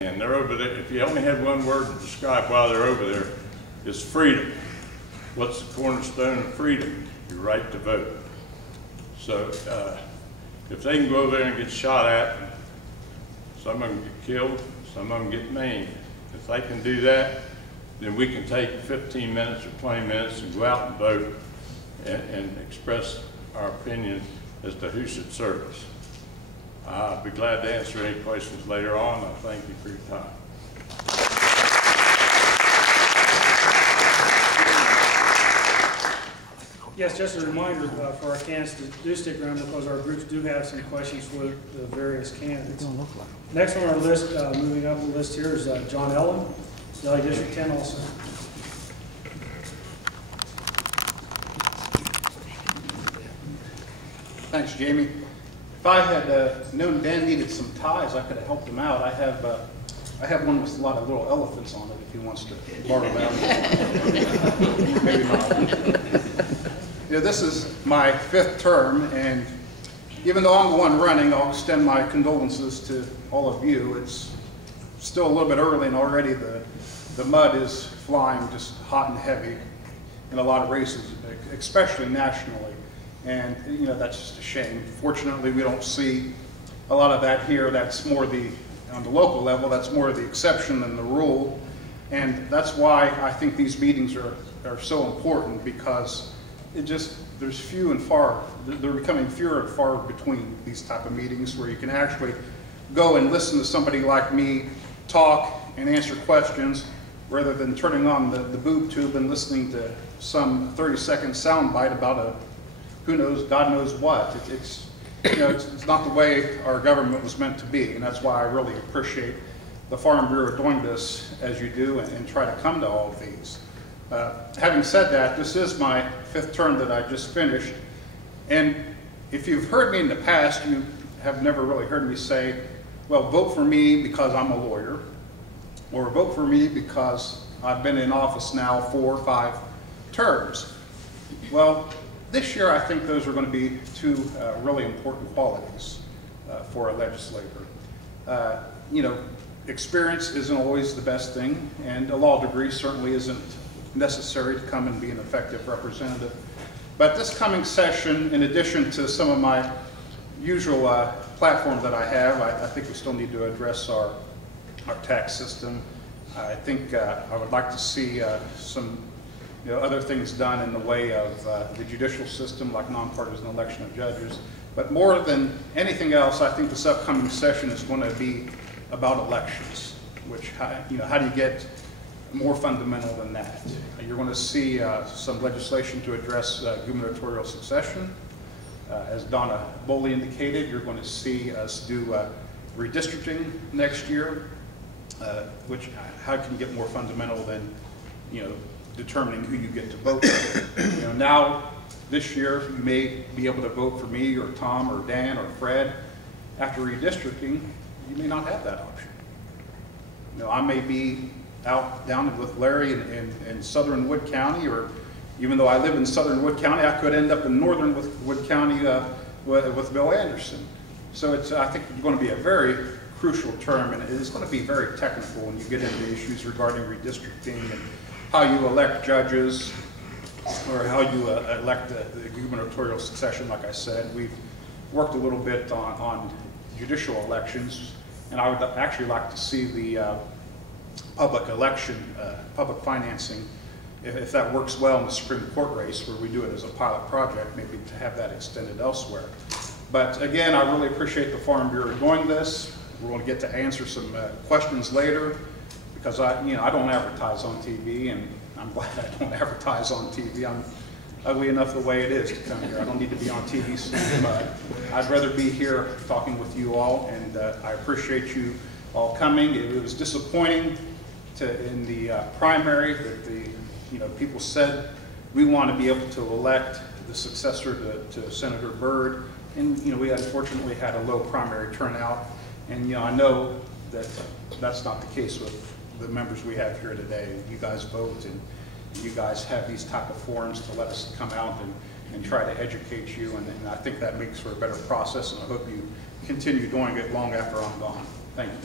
And they're over there. If you only had one word to describe why they're over there, it's freedom. What's the cornerstone of freedom? Your right to vote. So if they can go over there and get shot at, some of them get killed, some of them get maimed. If they can do that, then we can take 15 minutes or 20 minutes and go out and vote and express our opinion as to who should serve us. I'll be glad to answer any questions later on. I thank you for your time. Yes, just a reminder for our candidates to do stick around because our groups do have some questions for the various candidates. Next on our list, moving up the list here is John Ellen, Delegate District 10 also. Thanks, Jamie. If I had known Dan needed some ties, I could have helped him out. I have one with a lot of little elephants on it if he wants to borrow that. Maybe not. This is my 5th term, and even though I'm the one running, I'll extend my condolences to all of you. It's still a little bit early, and already the mud is flying just hot and heavy in a lot of races, especially nationally. And that's just a shame. Fortunately, we don't see a lot of that here. That's more on the local level, that's more the exception than the rule. And that's why I think these meetings are so important, because there's few and far, they're becoming fewer and far between these type of meetings where you can actually go and listen to somebody like me talk and answer questions rather than turning on the boob tube and listening to some 30-second soundbite about who knows, God knows what. It's not the way our government was meant to be, and that's why I really appreciate the Farm Bureau doing this as you do and try to come to all of these. Having said that, this is my 5th term that I just finished, and if you've heard me in the past, you have never really heard me say, well, vote for me because I'm a lawyer, or vote for me because I've been in office now 4 or 5 terms. Well, this year I think those are going to be 2 really important qualities for a legislator. Experience isn't always the best thing, and a law degree certainly isn't necessary to come and be an effective representative. But this coming session, in addition to some of my usual platform that I have, I think we still need to address our tax system. I think I would like to see some other things done in the way of the judicial system, like nonpartisan election of judges. But more than anything else, I think this upcoming session is going to be about elections, which, how do you get more fundamental than that? You're going to see some legislation to address gubernatorial succession. As Donna Boley indicated, you're going to see us do redistricting next year, which, how can you get more fundamental than, determining who you get to vote for? Now, this year, you may be able to vote for me or Tom or Dan or Fred. After redistricting, you may not have that option. I may be down with Larry in southern Wood County, or even though I live in southern Wood County, I could end up in northern Wood County with Bill Anderson. So I think it's going to be a very crucial term, and it's going to be very technical when you get into issues regarding redistricting and how you elect judges, or how you elect the gubernatorial succession. Like I said, we've worked a little bit on judicial elections, and I would actually like to see the public election, public financing, if that works well in the Supreme Court race, where we do it as a pilot project, maybe to have that extended elsewhere. But again, I really appreciate the Farm Bureau doing this. We're going to get to answer some questions later, because I don't advertise on TV, and I'm glad I don't advertise on TV. I'm ugly enough the way it is to come here. I don't need to be on TV so much. I'd rather be here talking with you all, and I appreciate you all coming. It was disappointing in the primary that people said we want to be able to elect the successor to Senator Byrd, and we unfortunately had a low primary turnout, and I know that that's not the case with the members we have here today. You guys vote, and you guys have these type of forums to let us come out and try to educate you, and I think that makes for a better process, and I hope you continue doing it long after I'm gone. Thank you.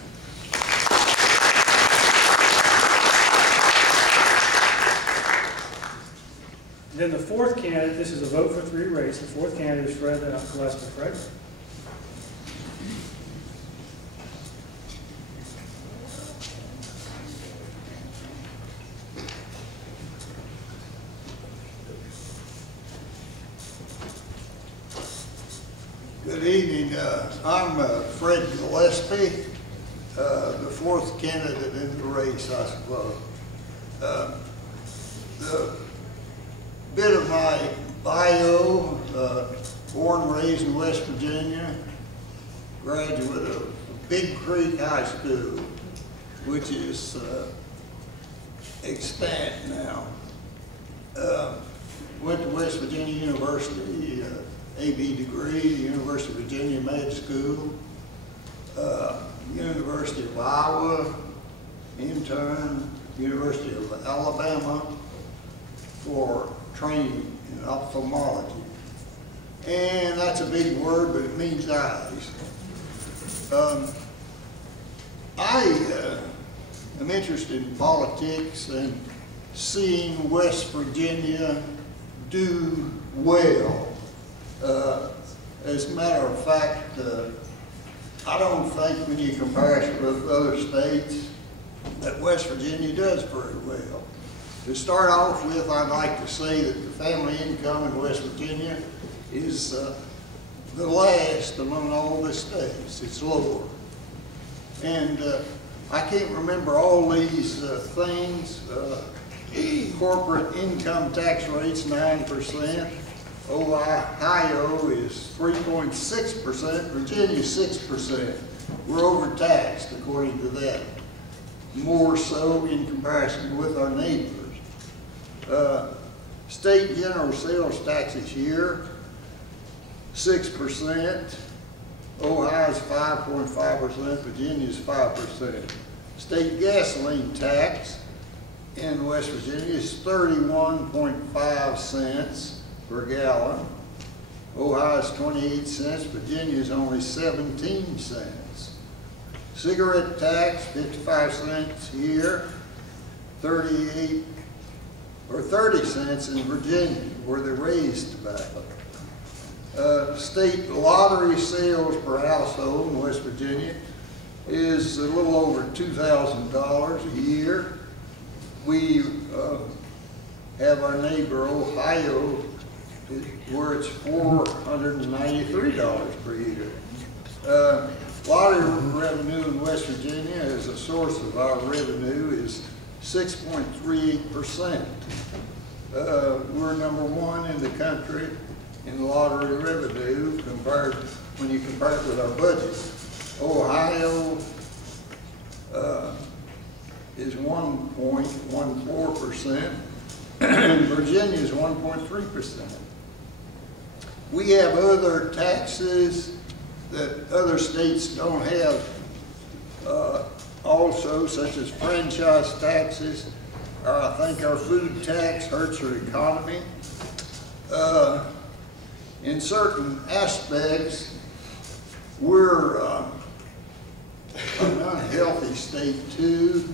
Then the fourth candidate, this is a vote for 3 race. The fourth candidate is Fred Gillespie. Fred? Good evening. I'm Fred Gillespie, the fourth candidate in the race, I suppose. The bit of my bio, born and raised in West Virginia, graduate of Big Creek High School, which is extant now. Went to West Virginia University, AB degree, University of Virginia Med School, University of Iowa, intern, University of Alabama for training in ophthalmology. And that's a big word, but it means eyes. I am interested in politics and seeing West Virginia do well. As a matter of fact, I don't think when you compare it with other states that West Virginia does very well. To start off with, I'd like to say that the family income in West Virginia is the last among all the states. It's lower. And I can't remember all these things. Corporate income tax rate's 9%. Ohio is 3.6%, Virginia 6%. We're overtaxed according to that, more so in comparison with our neighbors. State general sales taxes here, 6%. Ohio's 5.5%, Virginia's 5%. State gasoline tax in West Virginia is 31.5 cents per gallon. Ohio's 28 cents, Virginia's only 17 cents. Cigarette tax, 55 cents here, 38 or 30 cents in Virginia, where they raised tobacco. State lottery sales per household in West Virginia is a little over $2,000 a year. We have our neighbor Ohio, where it's $493 per year. Lottery revenue in West Virginia as a source of our revenue is 6.38%. We're number 1 in the country in lottery revenue when you compare it with our budget. Ohio is 1.14%, and Virginia is 1.3%. We have other taxes that other states don't have also, such as franchise taxes. I think our food tax hurts our economy. In certain aspects, we're an unhealthy state too.